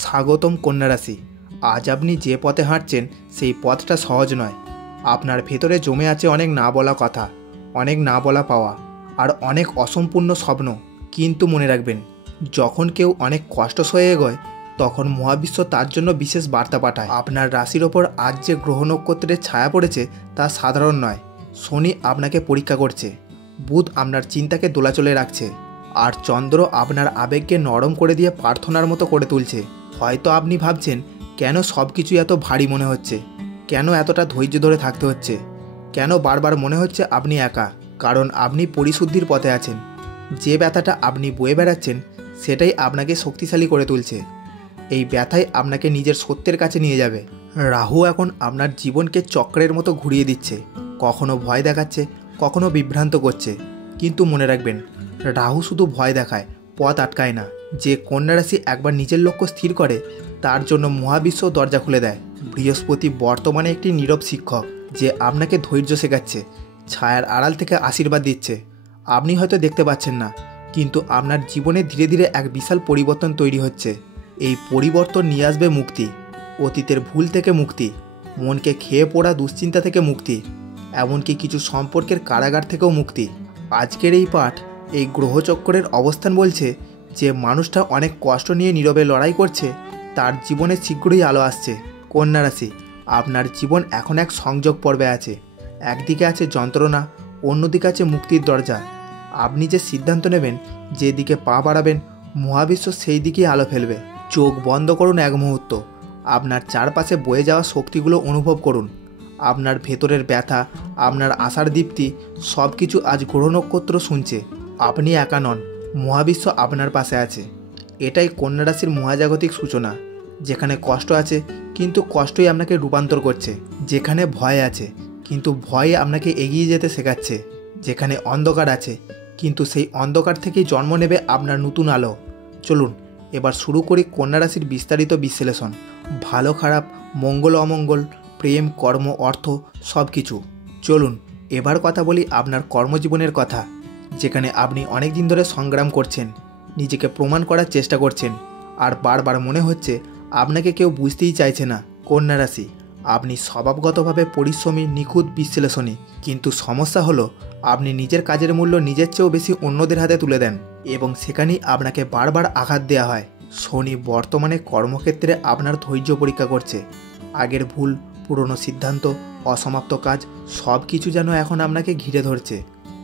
স্বাগতম কন্যা রাশি। আজ আপনি যে পথে হাঁটছেন সেই পথটা সহজ নয়। আপনার ভেতরে জমে আছে অনেক না বলা কথা, অনেক না বলা পাওয়া আর অনেক অসম্পূর্ণ স্বপ্ন। কিন্তু মনে রাখবেন, যখন কেউ অনেক কষ্ট সয়ে এগোয় তখন মহাবিশ্ব তার জন্য বিশেষ বার্তা পাঠায়। আপনার রাশির ওপর আজ যে গ্রহ নক্ষত্রের ছায়া পড়েছে তা সাধারণ নয়। শনি আপনাকে পরীক্ষা করছে, বুধ আপনার চিন্তাকে দোলাচলে রাখছে, আর চন্দ্র আপনার আবেগকে নরম করে দিয়ে প্রার্থনার মতো করে তুলছে। হয়তো আপনি ভাবছেন, কেন সব কিছু এত ভারী মনে হচ্ছে, কেন এতটা ধৈর্য ধরে থাকতে হচ্ছে, কেন বারবার মনে হচ্ছে আপনি একা। কারণ আপনি পরিশুদ্ধির পথে আছেন। যে ব্যথাটা আপনি বয়ে বেড়াচ্ছেন সেটাই আপনাকে শক্তিশালী করে তুলছে। এই ব্যথাই আপনাকে নিজের সত্যের কাছে নিয়ে যাবে। রাহু এখন আপনার জীবনকে চক্রের মতো ঘুরিয়ে দিচ্ছে, কখনো ভয় দেখাচ্ছে, কখনো বিভ্রান্ত করছে। কিন্তু মনে রাখবেন, রাহু শুধু ভয় দেখায়, পথ আটকায় না। যে কন্যা রাশি একবার নিজের লক্ষ্য স্থির করে তার জন্য মহাবিশ্ব দরজা খুলে দেয়। বৃহস্পতি বর্তমানে একটি নীরব শিক্ষক, যে আপনাকে ধৈর্য শেখাচ্ছে, ছায়ার আড়াল থেকে আশীর্বাদ দিচ্ছে। আপনি হয়তো দেখতে পাচ্ছেন না, কিন্তু আপনার জীবনে ধীরে ধীরে এক বিশাল পরিবর্তন তৈরি হচ্ছে। এই পরিবর্তন নিয়ে আসবে মুক্তি, অতীতের ভুল থেকে মুক্তি, মনকে খেয়ে পড়া দুশ্চিন্তা থেকে মুক্তি, এমনকি কিছু সম্পর্কের কারাগার থেকেও মুক্তি। আজকের এই পাঠ, এই গ্রহচক্রের অবস্থান বলছে যে মানুষটা অনেক কষ্ট নিয়ে নীরবে লড়াই করছে, তার জীবনে শীঘ্রই আলো আসছে। কন্যা রাশি, আপনার জীবন এখন এক সংযোগ পর্বে আছে। একদিকে আছে যন্ত্রণা, অন্যদিকে আছে মুক্তির দরজা। আপনি যে সিদ্ধান্ত নেবেন, যেদিকে পা বাড়াবেন, মহাবিশ্ব সেই দিকেই আলো ফেলবে। চোখ বন্ধ করুন এক মুহূর্ত, আপনার চারপাশে বয়ে যাওয়া শক্তিগুলো অনুভব করুন। আপনার ভেতরের ব্যথা, আপনার আশার দীপ্তি, সব কিছু আজ গ্রহ নক্ষত্র শুনছে। আপনি একা নন, মহাবিশ্ব আপনার পাশে আছে। এটাই কন্যা রাশির মহাজাগতিক সূচনা। যেখানে কষ্ট আছে, কিন্তু কষ্টই আপনাকে রূপান্তর করছে। যেখানে ভয় আছে, কিন্তু ভয় আপনাকে এগিয়ে যেতে শেখাচ্ছে। যেখানে অন্ধকার আছে, কিন্তু সেই অন্ধকার থেকেই জন্ম নেবে আপনার নতুন আলো। চলুন এবার শুরু করি কন্যা রাশির বিস্তারিত বিশ্লেষণ। ভালো খারাপ, মঙ্গল অমঙ্গল, প্রেম, কর্ম, অর্থ, সব কিছু। চলুন এবার কথা বলি আপনার কর্মজীবনের কথা, যেখানে আপনি অনেক দিন ধরে সংগ্রাম করছেন, নিজেকে প্রমাণ করার চেষ্টা করছেন, আর বারবার মনে হচ্ছে আপনাকে কেউ বুঝতেই চাইছে না। কন্যা রাশি, আপনি স্বভাবগতভাবে পরিশ্রমী, নিখুঁত, বিশ্লেষণী। কিন্তু সমস্যা হলো, আপনি নিজের কাজের মূল্য নিজের চেয়েও বেশি অন্যদের হাতে তুলে দেন, এবং সেখানেই আপনাকে বারবার আঘাত দেওয়া হয়। শনি বর্তমানে কর্মক্ষেত্রে আপনার ধৈর্য পরীক্ষা করছে। আগের ভুল, পুরনো সিদ্ধান্ত, অসমাপ্ত কাজ, সব কিছু যেন এখন আপনাকে ঘিরে ধরছে।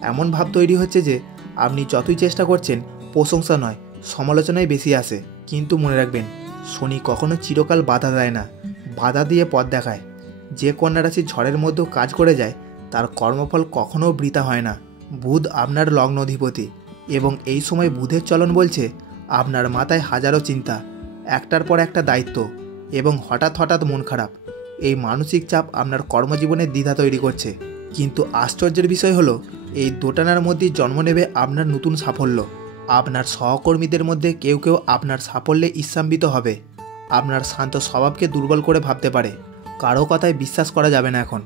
এমন ভাব তৈরি হচ্ছে যে আপনি যতই চেষ্টা করছেন, প্রশংসা নয়, সমালোচনাই বেশি আসে। কিন্তু মনে রাখবেন, শনি কখনো চিরকাল বাধা দেয় না, বাধা দিয়ে পথ দেখায়। যে কন্যা রাশি ঝড়ের মধ্যেও কাজ করে যায়, তার কর্মফল কখনও বৃথা হয় না। বুধ আপনার লগ্ন অধিপতি, এবং এই সময় বুধের চলন বলছে আপনার মাথায় হাজারো চিন্তা, একটার পর একটা দায়িত্ব, এবং হঠাৎ হঠাৎ মন খারাপ। এই মানসিক চাপ আপনার কর্মজীবনে দ্বিধা তৈরি করছে। কিন্তু আশ্চর্যের বিষয় হলো, এই দোটানার মধ্যেই জন্ম নেবে আপনার নতুন সাফল্য। আপনার সহকর্মীদের মধ্যে কেউ কেউ আপনার সাফল্যে ঈর্ষান্বিত হবে। আপনার শান্ত স্বভাবকে দুর্বল করে ভাবতে পারে। কারো কথায় বিশ্বাস করা যাবে না এখন,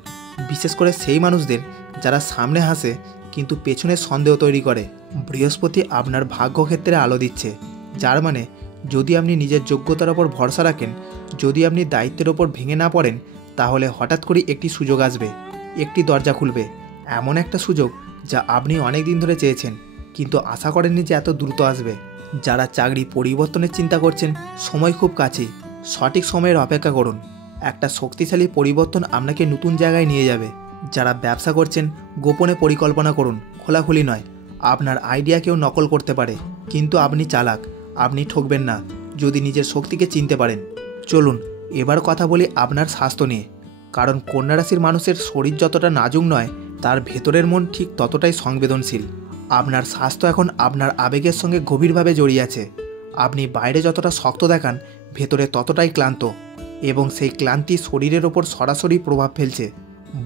বিশেষ করে সেই মানুষদের যারা সামনে হাসে কিন্তু পেছনে সন্দেহ তৈরি করে। বৃহস্পতি আপনার ভাগ্যক্ষেত্রে আলো দিচ্ছে, যার মানে যদি আপনি নিজের যোগ্যতার ওপর ভরসা রাখেন, যদি আপনি দায়িত্বের ওপর ভেঙে না পড়েন, তাহলে হঠাৎ করে একটি সুযোগ আসবে, একটি দরজা খুলবে। এমন একটা সুযোগ যা আপনি অনেক দিন ধরে চেয়েছেন, কিন্তু আশা করেননি যে এত দ্রুত আসবে। যারা চাকরি পরিবর্তনের চিন্তা করছেন, সময় খুব কাছেই, সঠিক সময়ের অপেক্ষা করুন। একটা শক্তিশালী পরিবর্তন আপনাকে নতুন জায়গায় নিয়ে যাবে। যারা ব্যবসা করছেন, গোপনে পরিকল্পনা করুন, খোলাখুলি নয়। আপনার আইডিয়া কেউ নকল করতে পারে, কিন্তু আপনি চালাক, আপনি ঠকবেন না যদি নিজের শক্তিকে চিনতে পারেন। চলুন এবার কথা বলি আপনার স্বাস্থ্য নিয়ে। কারণ কন্যা রাশির মানুষের শরীর যতটা নাজুক নয়, তার ভেতরের মন ঠিক ততটাই সংবেদনশীল। আপনার স্বাস্থ্য এখন আপনার আবেগের সঙ্গে গভীরভাবে জড়িয়ে আছে। আপনি বাইরে যতটা শক্ত দেখান, ভেতরে ততটাই ক্লান্ত, এবং সেই ক্লান্তি শরীরের ওপর সরাসরি প্রভাব ফেলছে।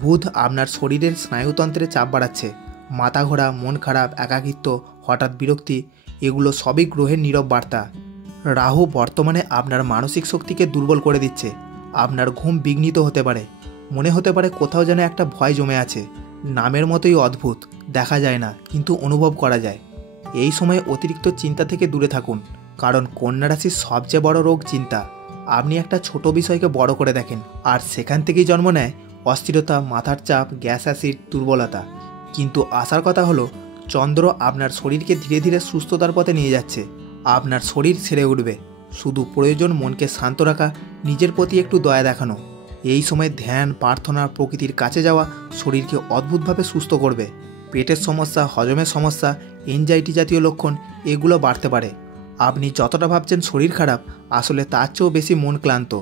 বুধ আপনার শরীরের স্নায়ুতন্ত্রে চাপ বাড়াচ্ছে। মাথা ঘোরা, মন খারাপ, একাকিত্ব, হঠাৎ বিরক্তি, এগুলো সবই গ্রহের নীরব বার্তা। রাহু বর্তমানে আপনার মানসিক শক্তিকে দুর্বল করে দিচ্ছে। আপনার ঘুম বিঘ্নিত হতে পারে, মনে হতে পারে কোথাও যেন একটা ভয় জমে আছে। নামের মতোই অদ্ভুত, দেখা যায় না কিন্তু অনুভব করা যায়। এই সময় অতিরিক্ত চিন্তা থেকে দূরে থাকুন, কারণ কন্যা রাশির সবচেয়ে বড় রোগ চিন্তা। আপনি একটা ছোট বিষয়কে বড় করে দেখেন, আর সেখান থেকেই জন্ম নেয় অস্থিরতা, মাথার চাপ, গ্যাস অ্যাসিড, দুর্বলতা। কিন্তু আসার কথা হলো, চন্দ্র আপনার শরীরকে ধীরে ধীরে সুস্থতার পথে নিয়ে যাচ্ছে। আপনার শরীর সেরে উঠবে, শুধু প্রয়োজন মনকে শান্ত রাখা, নিজের প্রতি একটু দয়া দেখানো। এই সময় ধ্যান, প্রার্থনা, প্রকৃতির কাছে যাওয়া শরীরকে অদ্ভুতভাবে সুস্থ করবে। পেটের সমস্যা, হজমের সমস্যা, এনজাইটি জাতীয় লক্ষণ এগুলো বাড়তে পারে। আপনি যতটা ভাবছেন শরীর খারাপ, আসলে তার চেয়েও বেশি মন ক্লান্ত।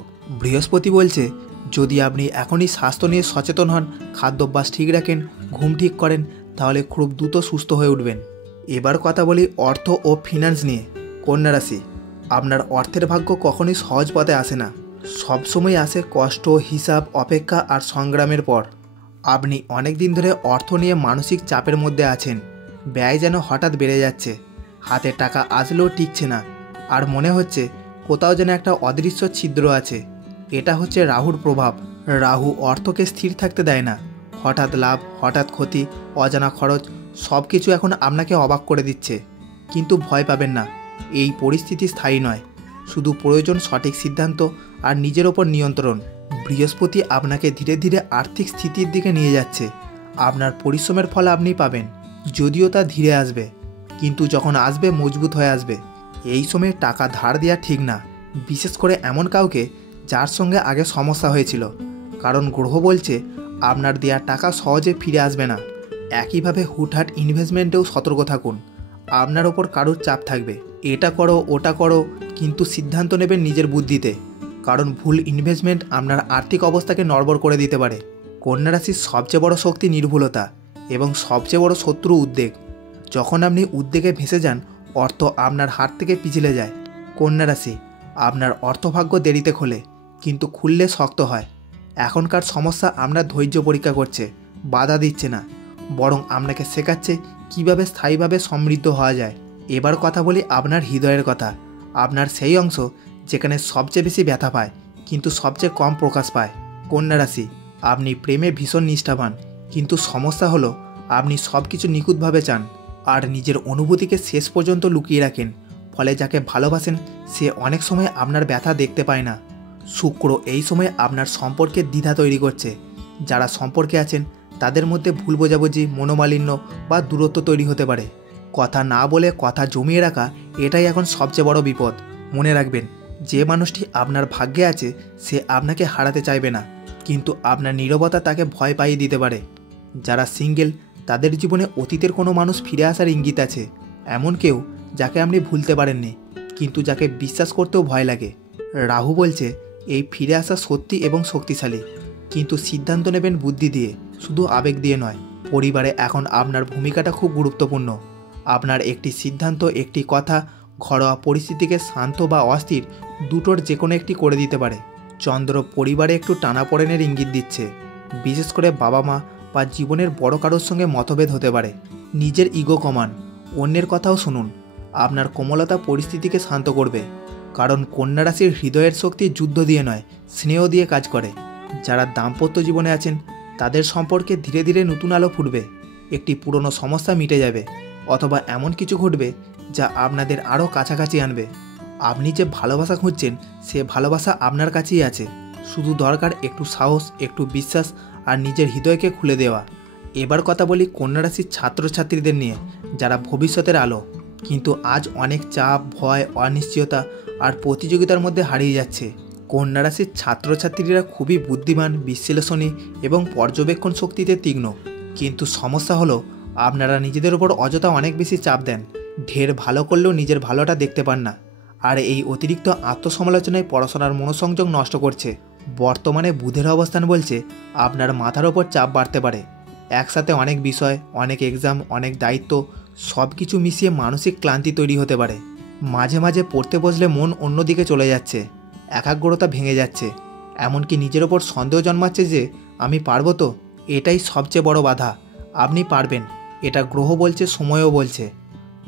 বৃহস্পতি বলছে, যদি আপনি এখনই স্বাস্থ্য নিয়ে সচেতন হন, খাদ্যাভ্যাস ঠিক রাখেন, ঘুম ঠিক করেন, তাহলে খুব দ্রুত সুস্থ হয়ে উঠবেন। এবার কথা বলি অর্থ ও ফিনান্স নিয়ে। কন্যা রাশি, আপনার অর্থের ভাগ্য কখনোই সহজ পথে আসে না। সবসময় আসে কষ্ট, হিসাব, অপেক্ষা আর সংগ্রামের পর। আপনি অনেক দিন ধরে অর্থ নিয়ে মানসিক চাপের মধ্যে আছেন। ব্যয় যেন হঠাৎ বেড়ে যাচ্ছে, হাতে টাকা আসলেও টিকছে না, আর মনে হচ্ছে কোথাও যেন একটা অদৃশ্য ছিদ্র আছে। এটা হচ্ছে রাহুর প্রভাব। রাহু অর্থকে স্থির থাকতে দেয় না। হঠাৎ লাভ, হঠাৎ ক্ষতি, অজানা খরচ, সব কিছু এখন আপনাকে অবাক করে দিচ্ছে। কিন্তু ভয় পাবেন না, এই পরিস্থিতি স্থায়ী নয়। শুধু প্রয়োজন সঠিক সিদ্ধান্ত আর নিজের ওপর নিয়ন্ত্রণ। বৃহস্পতি আপনাকে ধীরে ধীরে আর্থিক স্থিতির দিকে নিয়ে যাচ্ছে। আপনার পরিশ্রমের ফল আপনি পাবেন, যদিও তা ধীরে আসবে, কিন্তু যখন আসবে মজবুত হয়ে আসবে। এই সময়ে টাকা ধার দেওয়া ঠিক না, বিশেষ করে এমন কাউকে যার সঙ্গে আগে সমস্যা হয়েছিল। কারণ গ্রহ বলছে আপনার দেওয়া টাকা সহজে ফিরে আসবে না। একইভাবে হুটহাট ইনভেস্টমেন্টেও সতর্ক থাকুন। আপনার ওপর কারোর চাপ থাকবে, এটা করো ওটা করো, কিন্তু সিদ্ধান্ত নেবেন নিজের বুদ্ধিতে। কারণ ভুল ইনভেস্টমেন্ট আপনার আর্থিক অবস্থাকে নড়বড় করে দিতে পারে। কন্যা রাশির সবচেয়ে বড় শক্তি নির্ভুলতা এবং সবচেয়ে বড় শত্রু উদ্বেগ। যখন আপনি উদ্বেগে ভেসে যান, অর্থ আপনার হাত থেকে পিছলে যায়। কন্যা রাশি, আপনার অর্থভাগ্য দেরিতে খোলে, কিন্তু খুললে শক্ত হয়। এখনকার সমস্যা আপনার ধৈর্য পরীক্ষা করছে, বাধা দিচ্ছে না, বরং আপনাকে শেখাচ্ছে কিভাবে স্থায়ীভাবে সমৃদ্ধ হওয়া যায়। এবার কথা বলি আপনার হৃদয়ের কথা। আপনার সেই অংশ যেখানে সবচেয়ে বেশি ব্যথা পায়, কিন্তু সবচেয়ে কম প্রকাশ পায়। কন্যা রাশি, আপনি প্রেমে ভীষণ নিষ্ঠাবান, কিন্তু সমস্যা হলো আপনি সব কিছু নিখুঁতভাবে চান আর নিজের অনুভূতিকে শেষ পর্যন্ত লুকিয়ে রাখেন। ফলে যাকে ভালোবাসেন সে অনেক সময় আপনার ব্যথা দেখতে পায় না। শুক্র এই সময় আপনার সম্পর্কের দ্বিধা তৈরি করছে। যারা সম্পর্কে আছেন তাদের মধ্যে ভুল বোঝাবুঝি, মনোমালিন্য বা দূরত্ব তৈরি হতে পারে। কথা না বলে কথা জমিয়ে রাখা, এটাই এখন সবচেয়ে বড় বিপদ। মনে রাখবেন, যে মানুষটি আপনার ভাগ্যে আছে সে আপনাকে হারাতে চাইবে না, কিন্তু আপনার নীরবতা তাকে ভয় পাইয়ে দিতে পারে। যারা সিঙ্গেল, তাদের জীবনে অতীতের কোনো মানুষ ফিরে আসার ইঙ্গিত আছে। এমন কেউ যাকে আপনি ভুলতে পারেননি, কিন্তু যাকে বিশ্বাস করতেও ভয় লাগে। রাহু বলছে এই ফিরে আসা সত্যি এবং শক্তিশালী, কিন্তু সিদ্ধান্ত নেবেন বুদ্ধি দিয়ে, শুধু আবেগ দিয়ে নয়। পরিবারে এখন আপনার ভূমিকাটা খুব গুরুত্বপূর্ণ। আপনার একটি সিদ্ধান্ত, একটি কথা ঘরোয়া পরিস্থিতিকে শান্ত বা অস্থির দুটোর যে কোনো একটি করে দিতে পারে। চন্দ্র পরিবারে একটু টানাপোড়েনের ইঙ্গিত দিচ্ছে, বিশেষ করে বাবা মা বা জীবনের বড় কারোর সঙ্গে মতভেদ হতে পারে। নিজের ইগো কমান, অন্যের কথাও শুনুন। আপনার কোমলতা পরিস্থিতিকে শান্ত করবে। কারণ কন্যা রাশির হৃদয়ের শক্তি যুদ্ধ দিয়ে নয়, স্নেহ দিয়ে কাজ করে। যারা দাম্পত্য জীবনে আছেন তাদের সম্পর্কে ধীরে ধীরে নতুন আলো ফুটবে। একটি পুরনো সমস্যা মিটে যাবে, অথবা এমন কিছু ঘটবে যা আপনাদের আরও কাছাকাছি আনবে। আপনি যে ভালোবাসা খুঁজছেন সে ভালোবাসা আপনার কাছেই আছে। শুধু দরকার একটু সাহস, একটু বিশ্বাস আর নিজের হৃদয়কে খুলে দেওয়া। এবার কথা বলি কন্যা রাশির ছাত্রছাত্রীদের নিয়ে, যারা ভবিষ্যতের আলো, কিন্তু আজ অনেক চাপ, ভয়, অনিশ্চয়তা আর প্রতিযোগিতার মধ্যে হারিয়ে যাচ্ছে। কন্যা রাশির ছাত্রছাত্রীরা খুবই বুদ্ধিমান, বিশ্লেষণী এবং পর্যবেক্ষণ শক্তিতে তীক্ষ্ণ। কিন্তু সমস্যা হলো আপনারা নিজেদের উপর অযথা অনেক বেশি চাপ দেন। ঢের ভালো করলেও নিজের ভালোটা দেখতে পান না, আর এই অতিরিক্ত আত্মসমালোচনায় পড়াশোনার মনোসংযোগ নষ্ট করছে। বর্তমানে বুধের অবস্থান বলছে আপনার মাথার ওপর চাপ বাড়তে পারে। একসাথে অনেক বিষয়, অনেক এক্সাম, অনেক দায়িত্ব, সব কিছু মিশিয়ে মানসিক ক্লান্তি তৈরি হতে পারে। মাঝে মাঝে পড়তে বসলে মন অন্যদিকে চলে যাচ্ছে, একাগ্রতা ভেঙে যাচ্ছে, এমনকি নিজের ওপর সন্দেহ জন্মাচ্ছে যে আমি পারবো তো। এটাই সবচেয়ে বড় বাধা। আপনি পারবেন, এটা গ্রহ বলছে, সময়ও বলছে।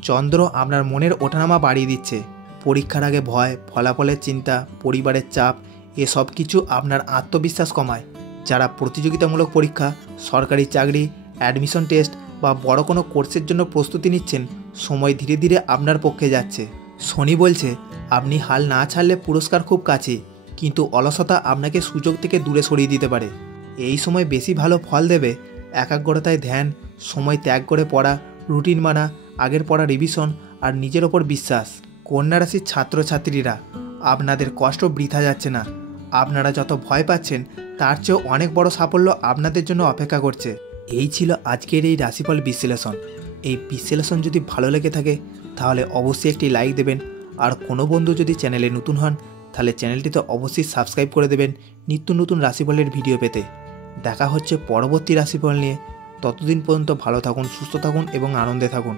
চন্দ্র আপনার মনের ওঠানামা বাড়িয়ে দিচ্ছে। পরীক্ষার আগে ভয়, ফলাফলের চিন্তা, পরিবারের চাপ, এসব কিছু আপনার আত্মবিশ্বাস কমায়। যারা প্রতিযোগিতামূলক পরীক্ষা, সরকারি চাকরি, অ্যাডমিশন টেস্ট বা বড় কোনো কোর্সের জন্য প্রস্তুতি নিচ্ছেন, সময় ধীরে ধীরে আপনার পক্ষে যাচ্ছে। শনি বলছে আপনি হাল না ছাড়লে পুরস্কার খুব কাছে, কিন্তু অলসতা আপনাকে সুযোগ থেকে দূরে সরিয়ে দিতে পারে। এই সময় বেশি ভালো ফল দেবে একাগ্রতায় ধ্যান, সময় ত্যাগ করে পড়া, রুটিন মানা, আগের পড়া রিভিশন আর নিজের ওপর বিশ্বাস। কন্যা রাশির ছাত্রছাত্রীরা, আপনাদের কষ্ট বৃথা যাচ্ছে না। আপনারা যত ভয় পাচ্ছেন তার চেয়েও অনেক বড় সাফল্য আপনাদের জন্য অপেক্ষা করছে। এই ছিল আজকের এই রাশিফল বিশ্লেষণ। এই বিশ্লেষণ যদি ভালো লেগে থাকে তাহলে অবশ্যই একটি লাইক দেবেন, আর কোনো বন্ধু যদি চ্যানেলে নতুন হন তাহলে চ্যানেলটিতে অবশ্যই সাবস্ক্রাইব করে দেবেন নিত্য নতুন রাশিফলের ভিডিও পেতে। দেখা হচ্ছে পরবর্তী রাশিফল নিয়ে। ততদিন পর্যন্ত ভালো থাকুন, সুস্থ থাকুন এবং আনন্দে থাকুন।